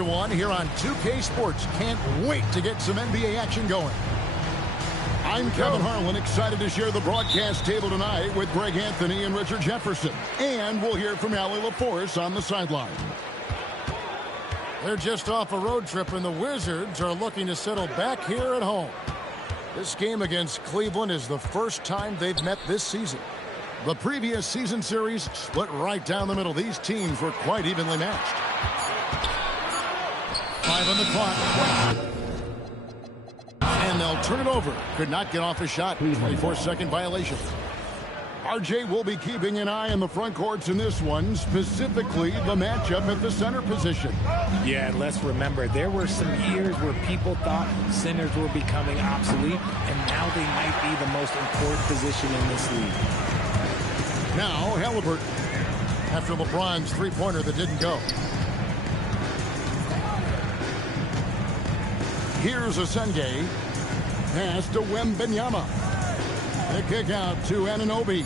everyone, here on 2K Sports. Can't wait to get some NBA action going. I'm Kevin Harlan, excited to share the broadcast table tonight with Greg Anthony and Richard Jefferson. And we'll hear from Allie LaForce on the sideline. They're just off a road trip, and the Wizards are looking to settle back here at home. This game against Cleveland is the first time they've met this season. The previous season series split right down the middle. These teams were quite evenly matched. 5 on the clock. And they'll turn it over. Could not get off a shot. 24-second violation. RJ will be keeping an eye on the front courts in this one, specifically the matchup at the center position. Yeah, and let's remember, there were some years where people thought centers were becoming obsolete, and now they might be the most important position in this league. Now, Halliburton, after LeBron's three-pointer that didn't go. Here's Asenge. Pass to Wembanyama. The kick out to Anunoby.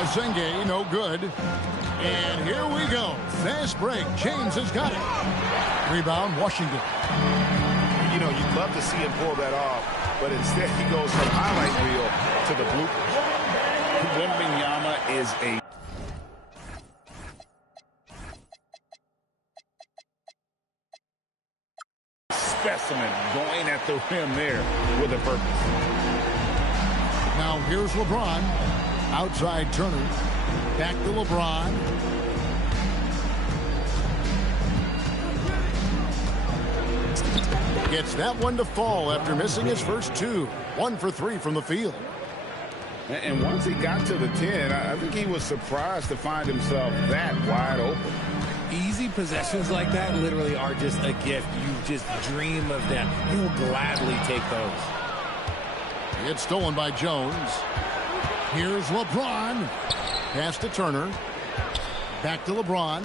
Asenge, no good. And here we go. Fast break. James has got it. Rebound, Washington. You know, you'd love to see him pull that off, but instead he goes from highlight reel to the blue. Wembanyama is a specimen going at the rim there with a purpose. Now here's LeBron. Outside Turner. Back to LeBron. Gets that one to fall after missing his first two. 1 for 3 from the field. And once he got to the 10, I think he was surprised to find himself that wide open. Easy possessions like that literally are just a gift. You just dream of them. He'll gladly take those. It's stolen by Jones. Here's LeBron. Pass to Turner. Back to LeBron.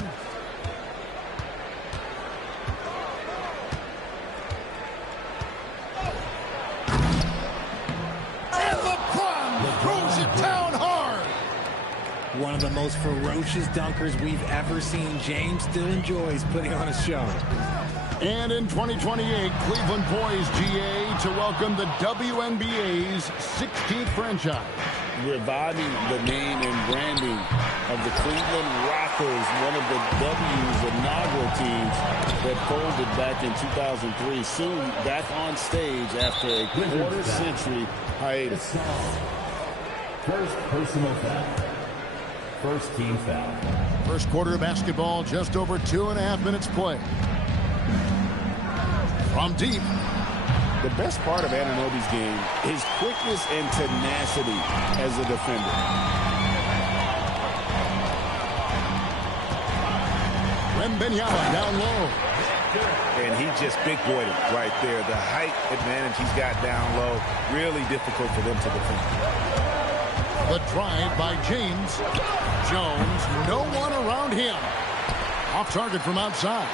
And LeBron throws it down hard. One of the most ferocious dunkers we've ever seen. James still enjoys putting on a show. And in 2028, Cleveland poised, GA, to welcome the WNBA's 16th franchise. Reviving the name and branding of the Cleveland Rockers, one of the W's inaugural teams that folded back in 2003. Soon back on stage after a quarter-century hiatus. First personal foul. First team foul. First quarter of basketball, just over 2.5 minutes play. From deep. The best part of Anunoby's game is quickness and tenacity as a defender. Wembanyama down low. And he just big-boyed it right there. The height advantage he's got down low, really difficult for them to defend. The drive by James. Jones, no one around him. Off target from outside.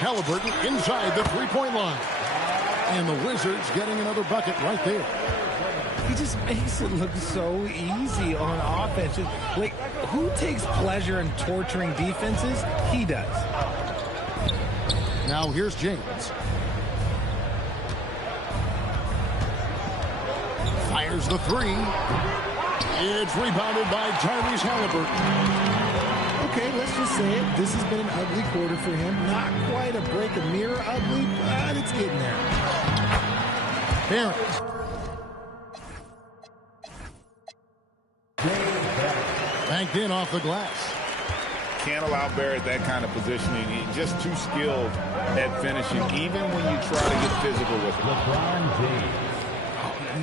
Halliburton inside the three-point line. And the Wizards getting another bucket right there. He just makes it look so easy on offense. Like, who takes pleasure in torturing defenses? He does. Now here's James. Fires the three. It's rebounded by Tyrese Halliburton. Okay, let's just say it. This has been an ugly quarter for him. Not quite a break of mirror ugly, but it's getting there. Barrett. Banked in off the glass. Can't allow Barrett that kind of positioning. He's just too skilled at finishing, even when you try to get physical with him. LeBron James.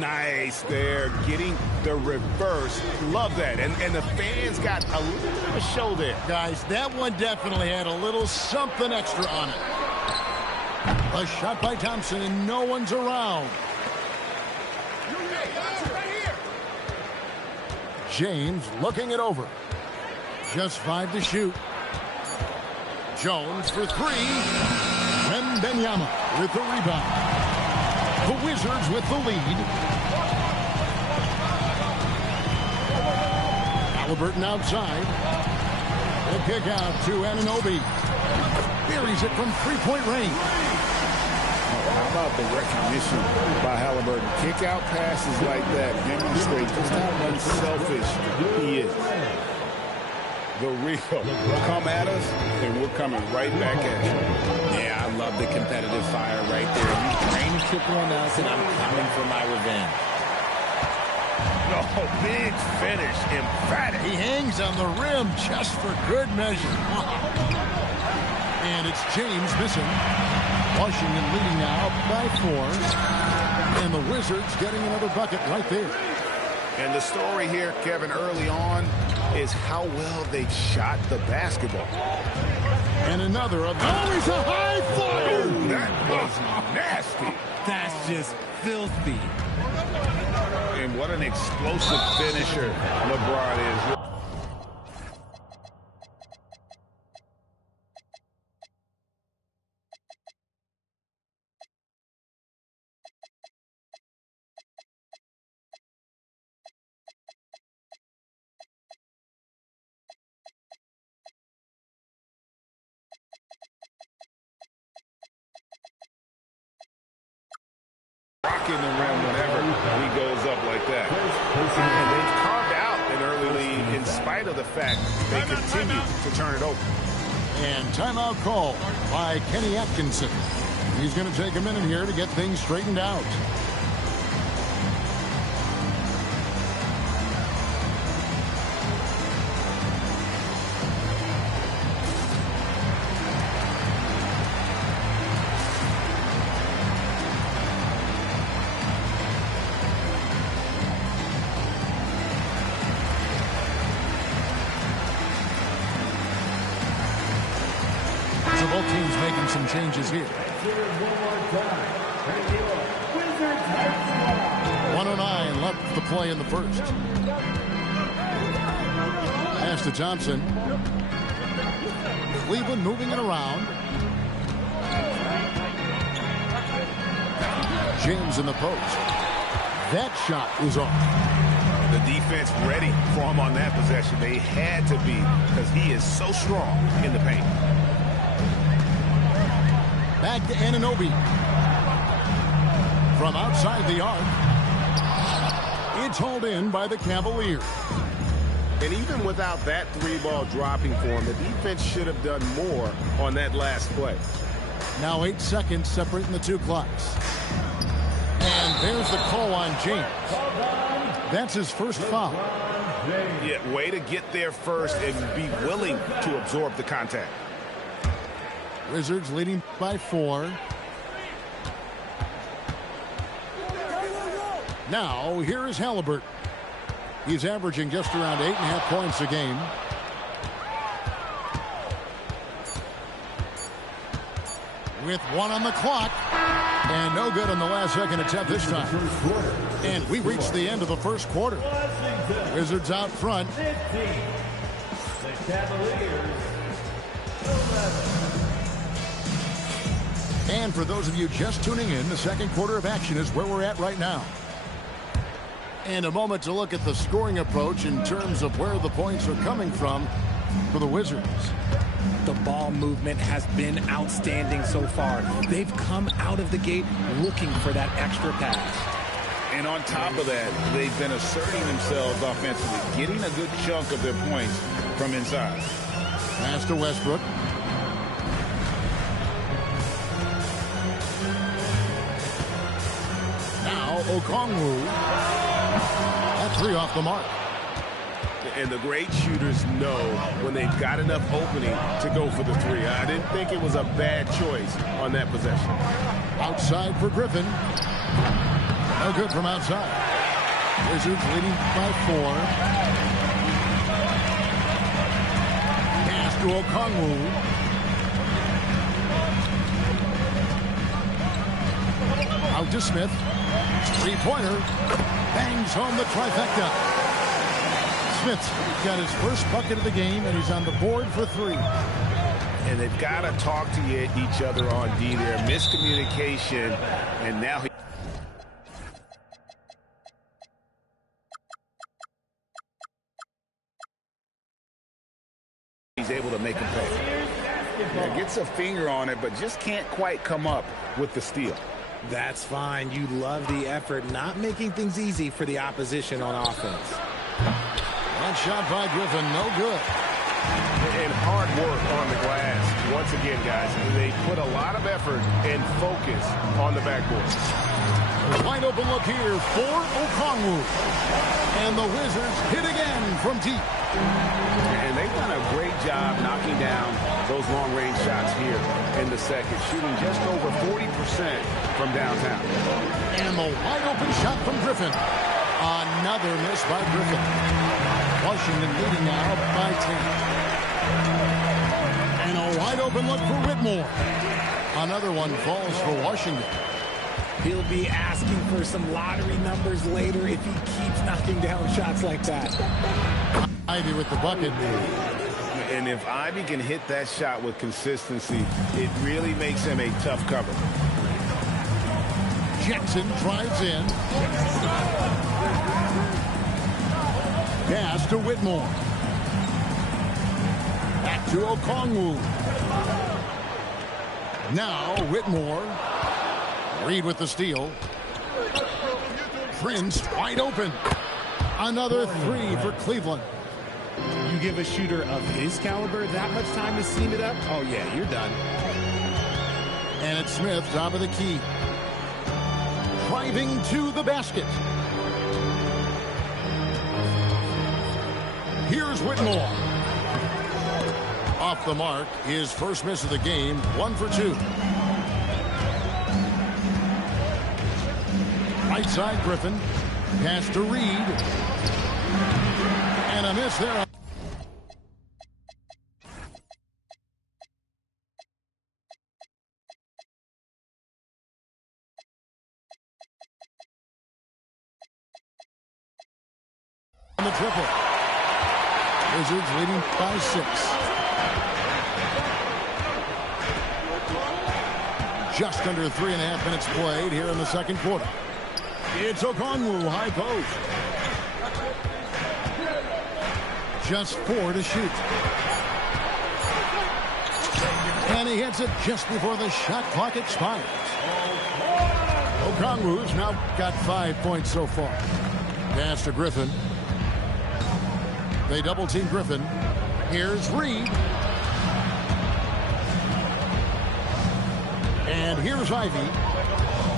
Nice there, getting the reverse. Love that. And the fans got a little bit of a show there. Guys, that one definitely had a little something extra on it. A shot by Thompson, and no one's around. James looking it over. Just 5 to shoot. Jones for 3. Wembanyama with the rebound. The Wizards with the lead. Halliburton outside. The kick out to Anunoby. Buries it from three-point range. How about the recognition by Halliburton? Kick-out passes like that demonstrate just how unselfish he is. The real. Come at us, and we're coming right back at you. Yeah, I love the competitive fire right there. You train triple on us, and I'm coming for my revenge. Oh, big finish. Emphatic. He hangs on the rim just for good measure. And it's James missing. Washington leading now by 4. And the Wizards getting another bucket right there. And the story here, Kevin, early on is how well they shot the basketball. And another of he's a high flyer. That was nasty. That's just filthy. And what an explosive finisher LeBron is. Rocking the rim whenever he goes up like that. And they've carved out an early lead in spite of the fact they continue to turn it over. And timeout call by Kenny Atkinson. He's going to take a minute here to get things straightened out. Both teams making some changes here. 109 left to play in the first. Pass to Thompson. Cleveland moving it around. James in the post. That shot is off. The defense ready for him on that possession. They had to be because he is so strong in the paint. Back to Anunoby. From outside the arc. It's hauled in by the Cavaliers. And even without that three-ball dropping for him, the defense should have done more on that last play. Now 8 seconds separating the two clocks. And there's the call on James. That's his first foul. Yeah, way to get there first and be willing to absorb the contact. Wizards leading by 4. Now, here is Halliburton. He's averaging just around 8.5 points a game. With 1 on the clock. And no good on the last second attempt this time. And we reached the end of the first quarter. Wizards out front. 15. The Cavaliers 11. And for those of you just tuning in, the second quarter of action is where we're at right now. And a moment to look at the scoring approach in terms of where the points are coming from for the Wizards. The ball movement has been outstanding so far. They've come out of the gate looking for that extra pass. And on top of that, they've been asserting themselves offensively, getting a good chunk of their points from inside. Pass to Westbrook. Now Okongwu. That 3 off the mark. And the great shooters know when they've got enough opening to go for the 3. I didn't think it was a bad choice on that possession. Outside for Griffin. No good from outside. Wizards leading by 4. Pass to Okongwu. Out to Smith. 3-pointer. Bangs home the trifecta. Smith's got his first bucket of the game, and he's on the board for 3. And they've got to talk to each other on D there. Miscommunication, and now he he's able to make him pay. Yeah, gets a finger on it, but just can't quite come up with the steal. That's fine. You love the effort, not making things easy for the opposition on offense. That shot by Griffin, no good. And hard work on the glass. Once again, guys, they put a lot of effort and focus on the backboard. Wide open look here for Okongwu. And the Wizards hit again from deep. And they've done a great job knocking down those long-range shots here in the second, shooting just over 40% from downtown. And the wide open shot from Griffin. Another miss by Griffin. Washington leading now by 10. And a wide open look for Whitmore. Another one falls for Washington. He'll be asking for some lottery numbers later if he keeps knocking down shots like that. Ivy with the bucket. And if Ivy can hit that shot with consistency, it really makes him a tough cover. Jackson drives in. Pass to Whitmore. Back to Okongwu. Now Whitmore. Reed with the steal. Prince wide open. Another three for Cleveland. You give a shooter of his caliber that much time to steam it up? Oh, yeah, you're done. And it's Smith, top of the key. Driving to the basket. Here's Whitmore. Off the mark, his first miss of the game, 1 for 2. Right side, Griffin. Pass to Reed. And a miss there. On the triple. Wizards leading by 6. Just under 3.5 minutes played here in the second quarter. It's Okongwu, high post. Just 4 to shoot. And he hits it just before the shot clock expires. Okongwu's now got 5 points so far. Pass to Griffin. They double team Griffin. Here's Reed. And here's Ivy.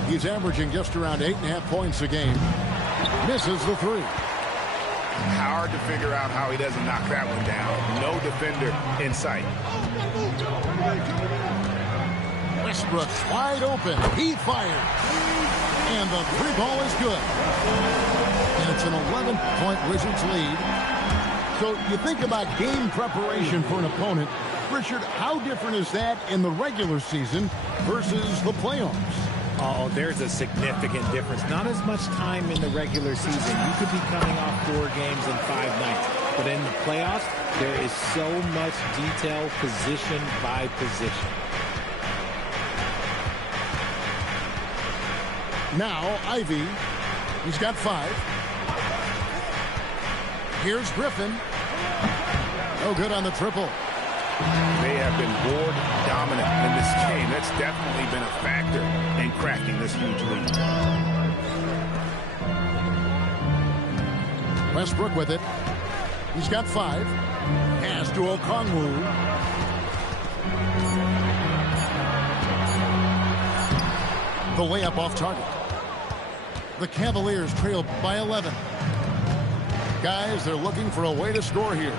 He's averaging just around 8.5 points a game. Misses the 3. Hard to figure out how he doesn't knock that one down. No defender in sight. Westbrook's wide open. He fires. And the 3 ball is good. And it's an 11-point Wizards lead. So you think about game preparation for an opponent. Richard, how different is that in the regular season versus the playoffs? Oh, there's a significant difference. Not as much time in the regular season. You could be coming off 4 games in 5 nights. But in the playoffs, there is so much detail position by position. Now, Ivy. He's got 5. Here's Griffin. No good on the triple. They have been board dominant in this game. That's definitely been a factor in cracking this huge lead. Westbrook with it. He's got 5. Pass to Okongwu. The layup off target. The Cavaliers trail by 11. Guys, they're looking for a way to score here.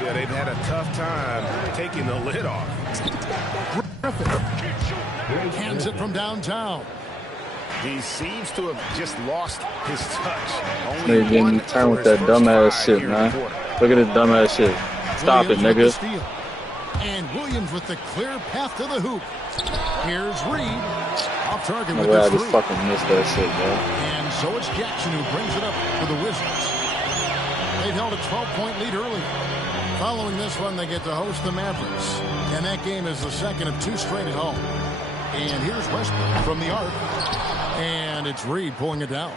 Yeah, they've had a tough time taking the lid off. Griffin hands it from downtown. He seems to have just lost his touch. They getting turned with that dumbass shit, man. Look at this dumbass shit. Stop it, nigga. And Williams with the clear path to the hoop. Here's Reed. Off target with the 3. I just fucking missed that shit, bro. And so it's Jackson who brings it up for the Wizards. They've held a 12-point lead early. Following this one, they get to host the Mavericks. And that game is the second of 2 straight at home. And here's Westbrook from the arc. And it's Reed pulling it down.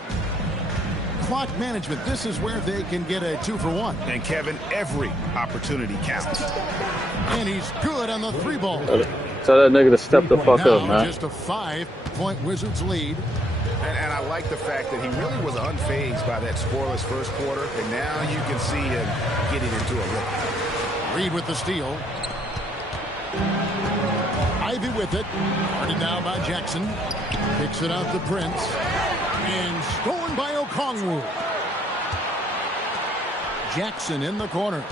clock management. This is where they can get a 2-for-1. And, Kevin, every opportunity counts. And he's good on the 3-ball. Tell that nigga to step the fuck up, man. Just a 5-point Wizards lead. And I like the fact that he really was unfazed by that scoreless first quarter, and now you can see him getting into a rhythm. Reed with the steal. Ivy with it. Guarded now by Jackson. Picks it out to Prince. And stolen by Okongwu. Jackson in the corner.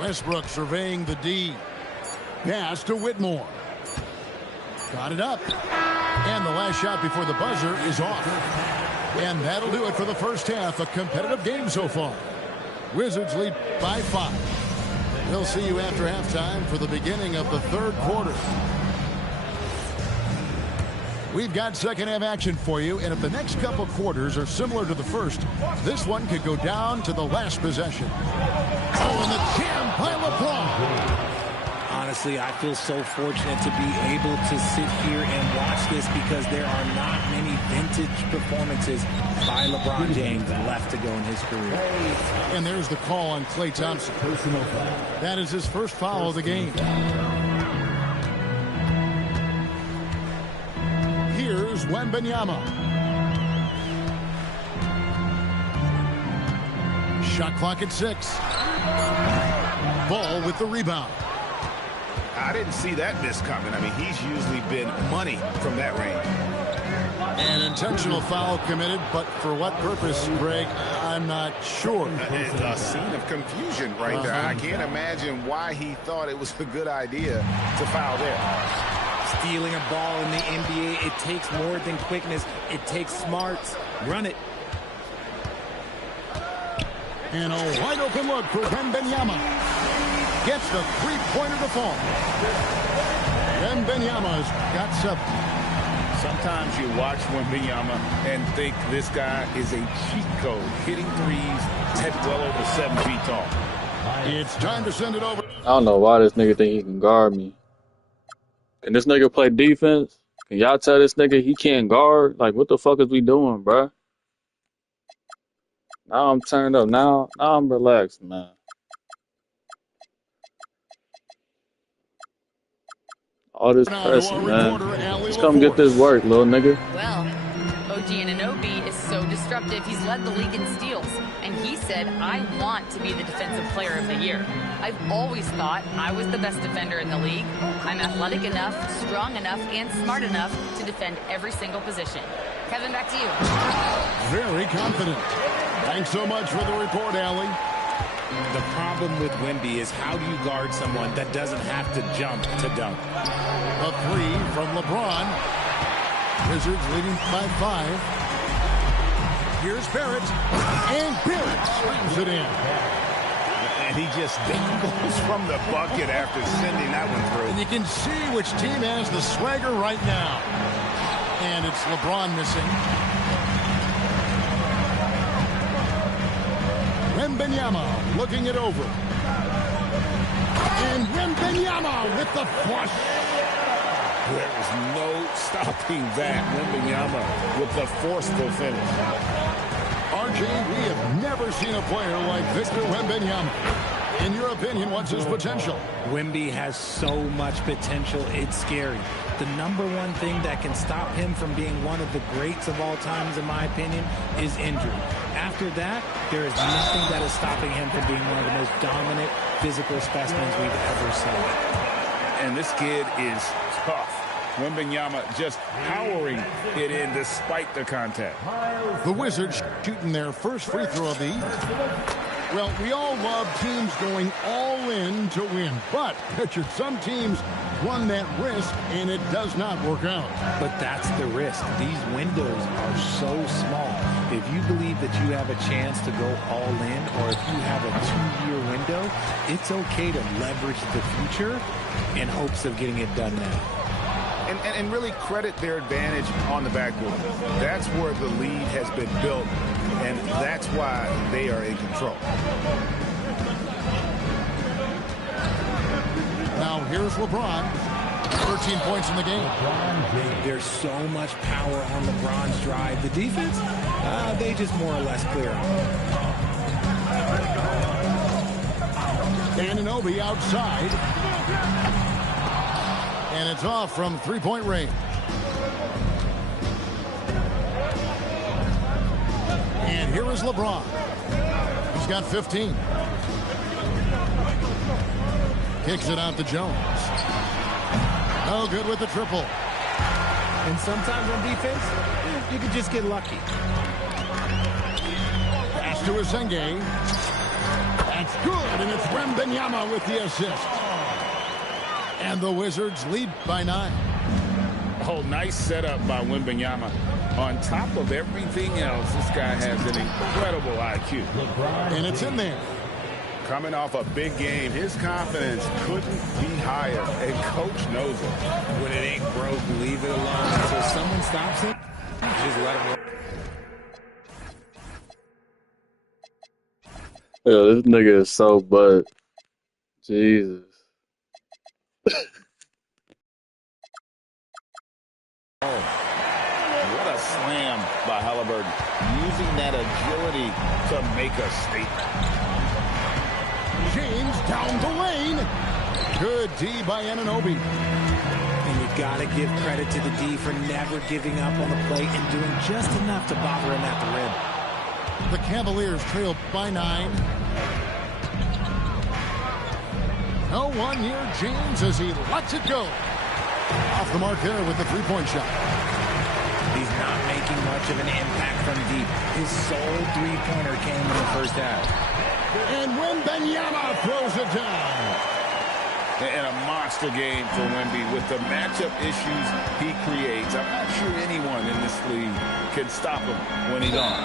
Westbrook surveying the D. Pass to Whitmore. Got it up. And the last shot before the buzzer is off. And that'll do it for the first half. A competitive game so far. Wizards lead by 5. We'll see you after halftime for the beginning of the third quarter. We've got second half action for you, and if the next couple quarters are similar to the first, this one could go down to the last possession. Oh, and the jam by LeBron. Honestly, I feel so fortunate to be able to sit here and watch this because there are not many vintage performances by LeBron James left to go in his career. And there's the call on Klay Thompson. That is his first foul of the game. Here's Wembanyama. Shot clock at 6. Ball with the rebound. I didn't see that miss coming. I mean, he's usually been money from that range. An intentional foul committed, but for what purpose, Greg, I'm not sure. A scene of confusion right there. I can't imagine why he thought it was a good idea to foul there. Stealing a ball in the NBA, it takes more than quickness. It takes smarts. Run it. And a wide open look for Wembanyama. Gets the three-pointer to fall. Wembanyama's got 7. Sometimes you watch Wembanyama and think this guy is a cheat code, hitting threes at well over 7 feet tall. It's time to send it over. I don't know why this nigga think he can guard me. Can this nigga play defense? Can y'all tell this nigga he can't guard? Like, what the fuck is we doing, bruh? Now I'm turned up. Now I'm relaxed, man. All this pressing, man. Let's come get this work, little nigga. Well, OG Anunoby is so disruptive. He's led the league in steals. And he said, I want to be the defensive player of the year. I've always thought I was the best defender in the league. I'm athletic enough, strong enough, and smart enough to defend every single position. Kevin, back to you. Very confident. Thanks so much for the report, Allie. The problem with Wemby is how do you guard someone that doesn't have to jump to dunk? A 3 from LeBron. Wizards leading by 5. Here's Barrett. And Barrett slams it in. And he just goes from the bucket after sending that one through. And you can see which team has the swagger right now. And it's LeBron missing. Wembanyama looking it over. And Wembanyama with the flush. There is no stopping that. Wembanyama with the forceful finish. RJ, we have never seen a player like Victor Wembanyama. In your opinion, what's his potential? Wemby has so much potential, it's scary. The number one thing that can stop him from being one of the greats of all times, in my opinion, is injury. After that, there is nothing that is stopping him from being one of the most dominant physical specimens we've ever seen. And this kid is tough. Wembanyama just powering it in despite the contact. The Wizards shooting their first free throw of the evening. Well, we all love teams going all in to win. But, Richard, some teams run that risk, and it does not work out. But that's the risk. These windows are so small. If you believe that you have a chance to go all in, or if you have a 2-year window, it's okay to leverage the future in hopes of getting it done now. And really credit their advantage on the backboard. That's where the lead has been built, and that's why they are in control. Now here's LeBron. 13 points in the game. There's so much power on LeBron's drive. The defense, they just more or less clear him. Anunoby outside. And it's off from three-point range. And here is LeBron. He's got 15. Kicks it out to Jones. No good with the triple. And sometimes on defense, you can just get lucky. Pass to Azenge. That's good, and it's Wembanyama with the assist. And the Wizards lead by 9. Oh, nice setup by Wembanyama. On top of everything else, this guy has an incredible IQ. And it's in there. Coming off a big game, his confidence couldn't be higher, and Coach knows it. When it ain't broke, leave it alone until someone stops it. Just let him work. Yeah, this nigga is so butt. Jesus. What a slam by Halliburton. Using that agility to make a statement. James down the lane. Good D by Anunoby. And you got to give credit to the D for never giving up on the plate and doing just enough to bother him at the rim. The Cavaliers trail by 9. No one near James as he lets it go. Off the mark there with the three-point shot. He's not making much of an impact from deep. His sole three-pointer came in the first half. And Wembanyama throws it down. And a monster game for Wemby with the matchup issues he creates. I'm not sure anyone in this league can stop him when he's on.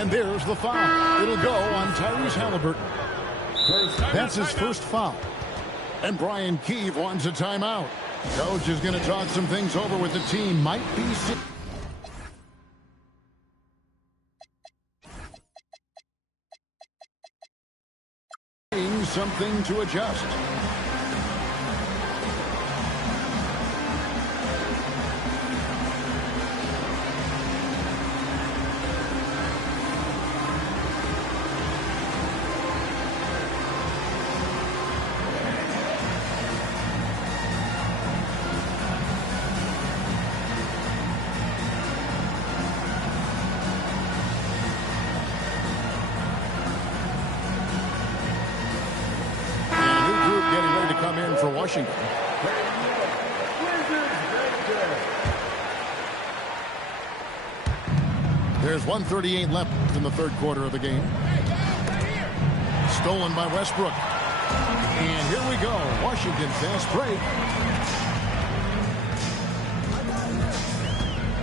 And there's the foul. It'll go on Tyrese Halliburton. That's his first foul. And Brian Keefe wants a timeout. Coach is going to talk some things over with the team. Might be something to adjust. For Washington. There's 1:38 left in the third quarter of the game. Stolen by Westbrook. And here we go. Washington fast break.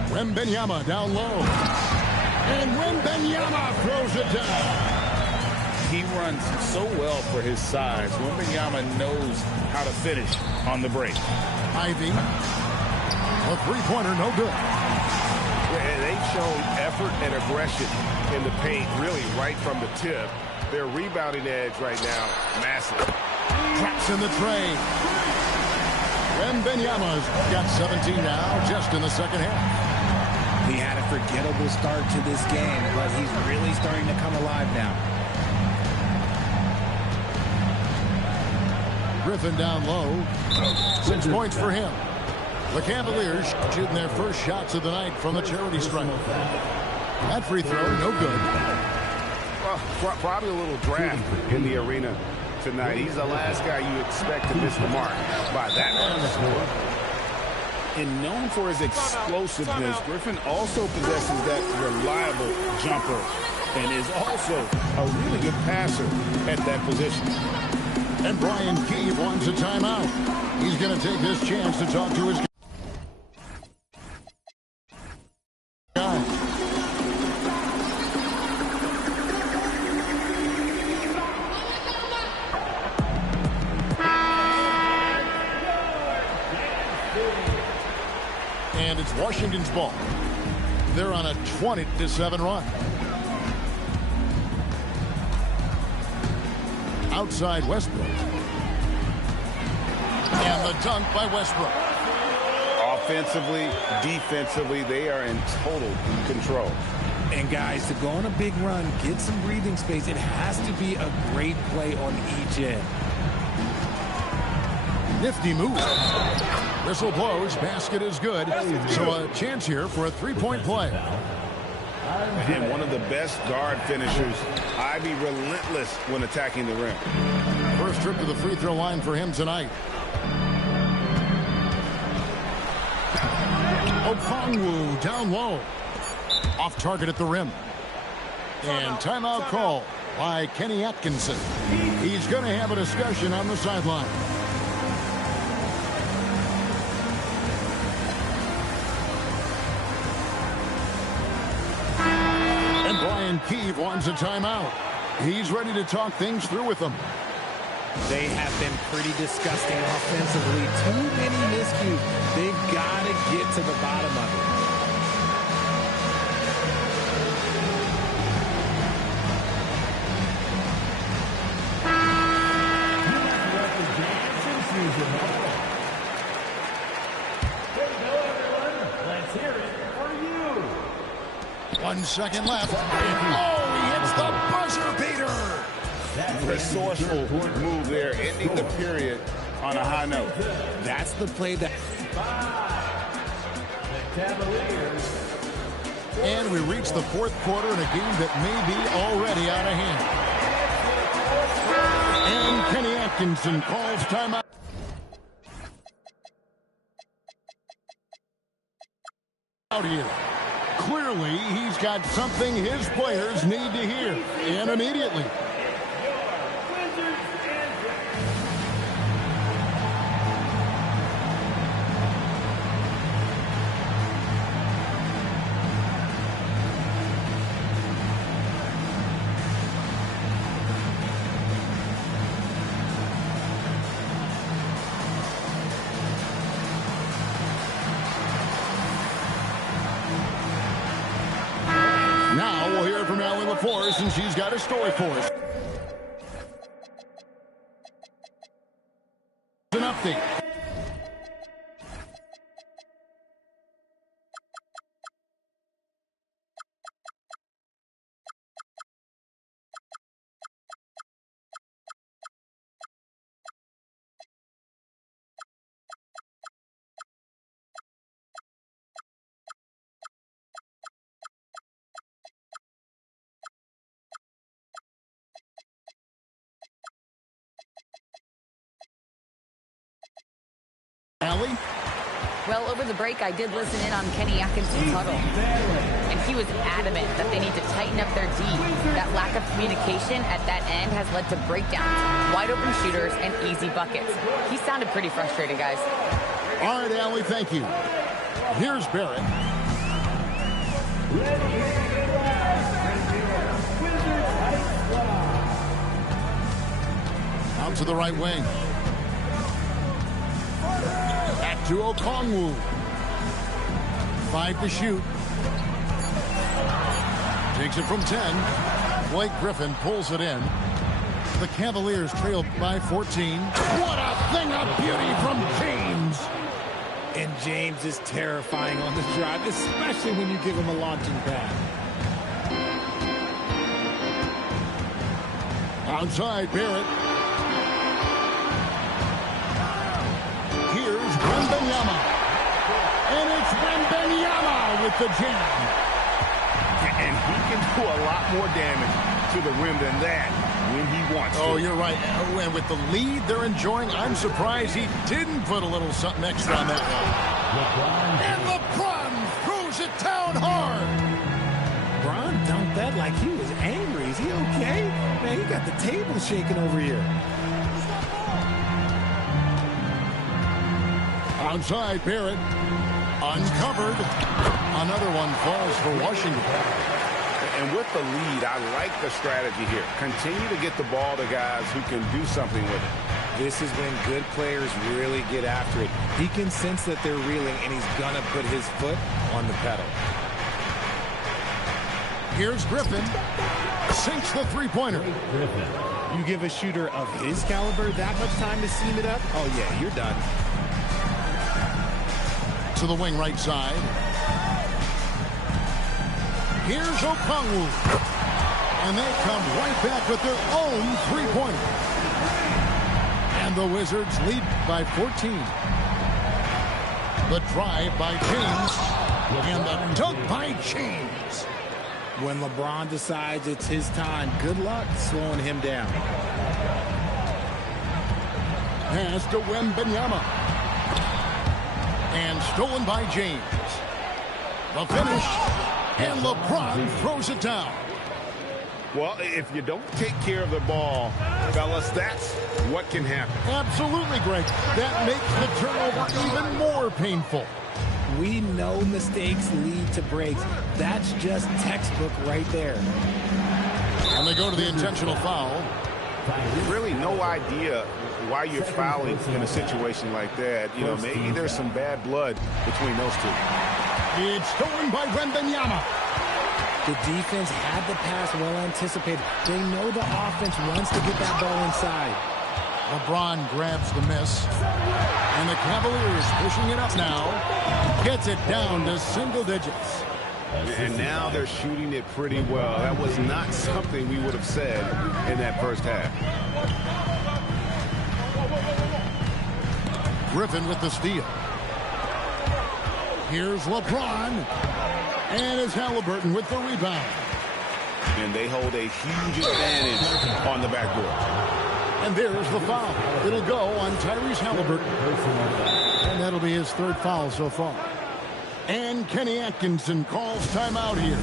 Wembanyama down low. And Wembanyama throws it down. He runs so well for his size. Wembanyama knows how to finish on the break. Ivy. A three-pointer, no good. They've shown effort and aggression in the paint, really right from the tip. Their rebounding edge right now, massive. Traps in the tray. Wembanyama's got 17 now, just in the second half. He had a forgettable start to this game, but he's really starting to come alive now. Griffin down low. 6 points for him. The Cavaliers shooting their first shots of the night from the charity stripe. That free throw, no good. Well, probably a little draft in the arena tonight. He's the last guy you expect to miss the mark by that much. And known for his explosiveness, Griffin also possesses that reliable jumper and is also a really good passer at that position. And Brian Keefe wants a timeout. He's going to take this chance to talk to his guy. And it's Washington's ball. They're on a 20-7 run. Outside Westbrook. And the dunk by Westbrook. Offensively, defensively, they are in total control. And guys, to go on a big run, get some breathing space, it has to be a great play on each end. Nifty move. Whistle blows. Basket is good. So a chance here for a three-point play. And one of the best guard finishers. Ivey relentless when attacking the rim. First trip to the free throw line for him tonight. Okongwu down low. Off target at the rim. And timeout call by Kenny Atkinson. He's going to have a discussion on the sideline. And Brian Keefe wants a timeout. He's ready to talk things through with them. They have been pretty disgusting offensively. Too many miscues. They've got to get to the bottom of it. Let's hear it for you. 1 second left. Oh, he hits the buzzer beater. Resourceful move there, ending the period on a high note. That's the play that... The Cavaliers. And we reach the fourth quarter in a game that may be already out of hand. And Kenny Atkinson calls timeout. Out here. Clearly, he's got something his players need to hear, and immediately. Now we'll hear from Allie LaForce, and she's got a story for us. An update. Allie? Well, over the break, I did listen in on Kenny Atkinson's huddle. And he was adamant that they need to tighten up their D. That lack of communication at that end has led to breakdowns, wide open shooters, and easy buckets. He sounded pretty frustrated, guys. All right, Allie, thank you. Here's Barrett. Out to the right wing. Back to Okongwu. 5 to shoot. Takes it from 10. Blake Griffin pulls it in. The Cavaliers trail by 14. What a thing of beauty from James. And James is terrifying on the drive, especially when you give him a launching pad. Outside, Barrett. Here's Wembanyama. And it's Wembanyama with the jam. And he can do a lot more damage to the rim than that when he wants to. Oh, you're right. And with the lead they're enjoying, I'm surprised he didn't put a little something extra on that one. And LeBron throws it down hard. Bron dunked that like he was angry. Is he okay? Man, he got the table shaking over here. Outside, Barrett. Uncovered. Another one falls for Washington. And with the lead, I like the strategy here. Continue to get the ball to guys who can do something with it. This is when good players really get after it. He can sense that they're reeling, and he's going to put his foot on the pedal. Here's Griffin. Sinks the three-pointer. You give a shooter of his caliber that much time to seam it up? Oh, yeah, you're done. To the wing right side. Here's Okongwu. And they come right back with their own three-pointer. And the Wizards lead by 14. The drive by James. And the dunk by James. When LeBron decides it's his time, good luck slowing him down. Pass to Wembanyama. And stolen by James. The finish. And LeBron throws it down. Well, if you don't take care of the ball, fellas, that's what can happen. Absolutely, Greg. That makes the turnover even more painful. We know mistakes lead to breaks. That's just textbook right there. And they go to the intentional foul. Really no idea why you're fouling in a situation like that. You know, maybe there's some bad blood between those two. It's stolen by Wembanyama. The defense had the pass well anticipated. They know the offense wants to get that ball inside. LeBron grabs the miss. And the Cavaliers pushing it up now. Gets it down to single digits. And now they're shooting it pretty well. That was not something we would have said in that first half. Griffin with the steal. Here's LeBron. And it's Halliburton with the rebound. And they hold a huge advantage on the backboard. And there's the foul. It'll go on Tyrese Halliburton. And that'll be his third foul so far. And Kenny Atkinson calls timeout here.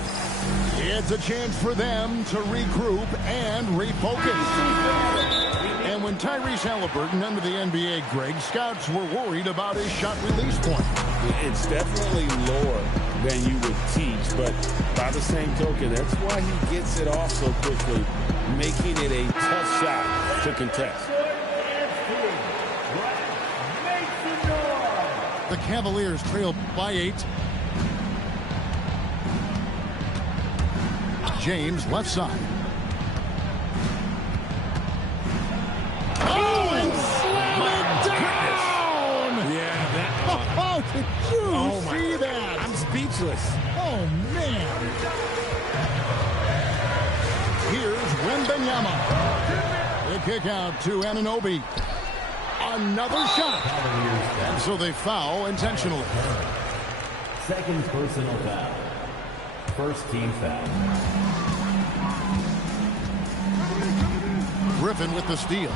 It's a chance for them to regroup and refocus. And when Tyrese Halliburton entered the NBA, Greg, scouts were worried about his shot release point. It's definitely lower than you would teach, but by the same token, that's why he gets it off so quickly, making it a tough shot to contest. The Cavaliers trail by 8. James left side. Oh, and slam it down! Yeah, that. Oh, did you see that? I'm speechless. Oh, man. Here's Wembanyama. The kick out to Anunoby. Another shot. And so they foul intentionally. Second personal foul. First team foul. Griffin with the steal.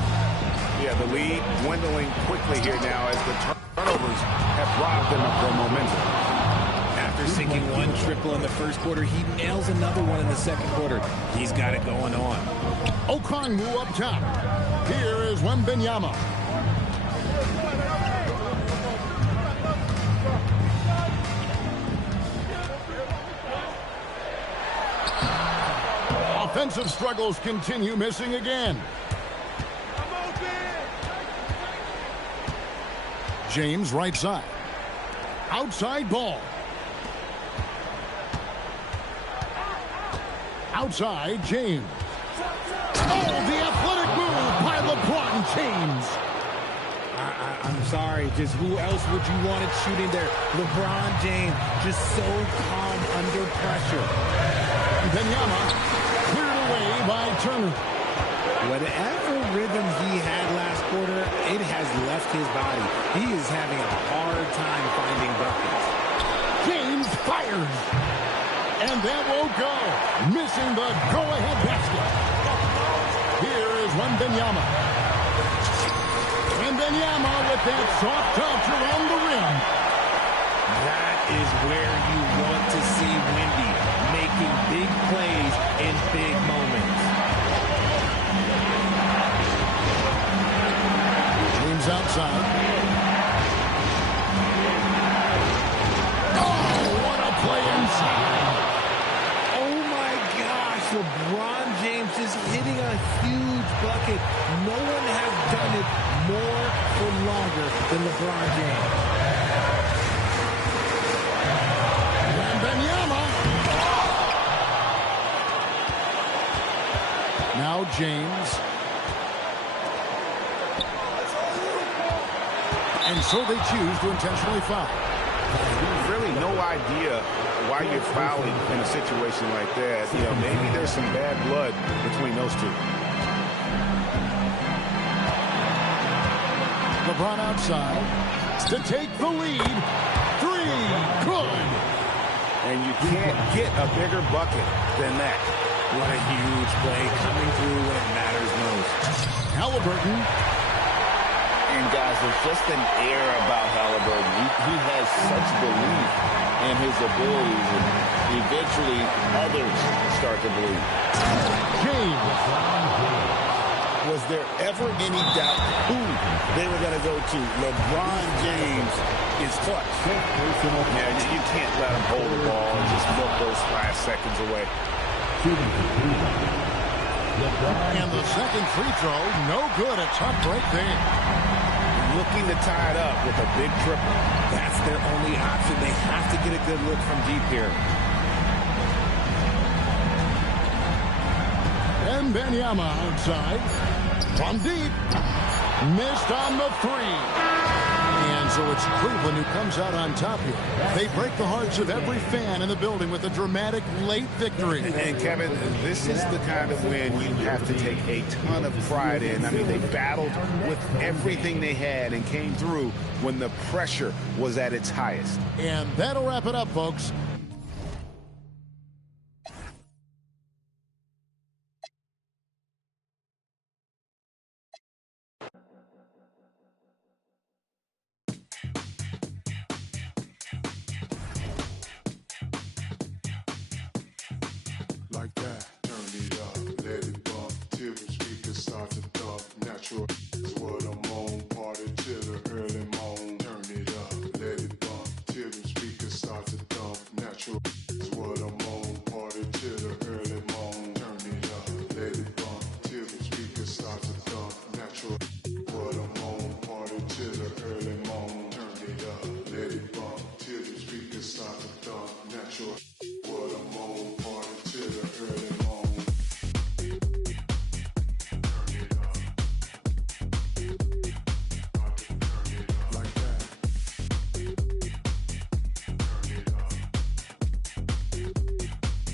Yeah, the lead dwindling quickly here now as the turnovers have robbed them of their momentum. After sinking one triple in the first quarter, he nails another one in the second quarter. He's got it going on. Okongwu up top. Here is Wembanyama. Offensive struggles continue, missing again. James right side. Outside ball. Outside, James. Oh, the athletic move by LeBron James. I'm sorry, just who else would you want it shooting there? LeBron James, just so calm under pressure. Wembanyama cleared away by Turner. Whatever rhythm he had last quarter, it has left his body. He is having a hard time finding buckets. James fires. And that won't go. Missing the go-ahead basket. Here is Wembanyama. Wembanyama with that soft touch around the rim. That is where you want to see Wendy, making big plays in big moments. James outside. Oh, what a play inside. Oh my gosh, LeBron James is hitting a huge bucket. No one has done it more for longer than LeBron James. Wembanyama. Now James. And so they choose to intentionally foul. There's really no idea why you're fouling in a situation like that. You know, maybe there's some bad blood between those two. LeBron outside to take the lead. Three. Good. And you can't get a bigger bucket than that. What a huge play coming through when it matters most. Halliburton. And guys, there's just an air about Halliburton. He has such belief in his abilities, and eventually others start to believe. James. Was there ever any doubt who they were going to go to? LeBron James is clutch. Yeah, you can't let him hold the ball and just milk those last seconds away. And the second free throw, no good. A tough break there. Looking to tie it up with a big triple. That's their only option. They have to get a good look from deep here. And Wembanyama outside. From deep. Missed on the three. And so it's Cleveland who comes out on top here. They break the hearts of every fan in the building with a dramatic late victory. And Kevin, this is the kind of win you have to take a ton of pride in. I mean, they battled with everything they had and came through when the pressure was at its highest. And that'll wrap it up, folks. Like that, turn it up, let it bump till the speakers start to thump. Natural is what I'm on, party till the early morn. Turn it up, let it bump till the speakers start to thump. Natural is what I'm on, party till the early morn. Turn it up, let it bump till the speakers start to thump. Natural what I'm on, party till the early morn. Turn it up, let it bump till the speakers start to thump. Natural what I'm on, party till the early morn. Turn it up. Like that. Turn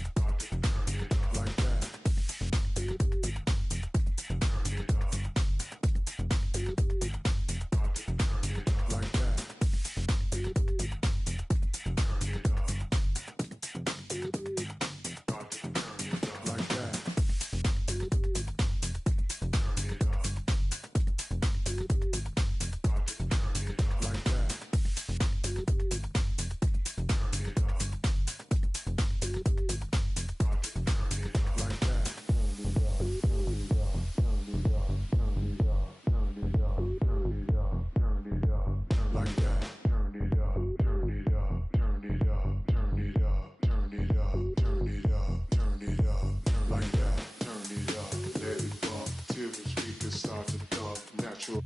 it up. Like that. Turn it up. Like that. Turn it up. Like that. Let it bump till the speakers start to thump. Natural.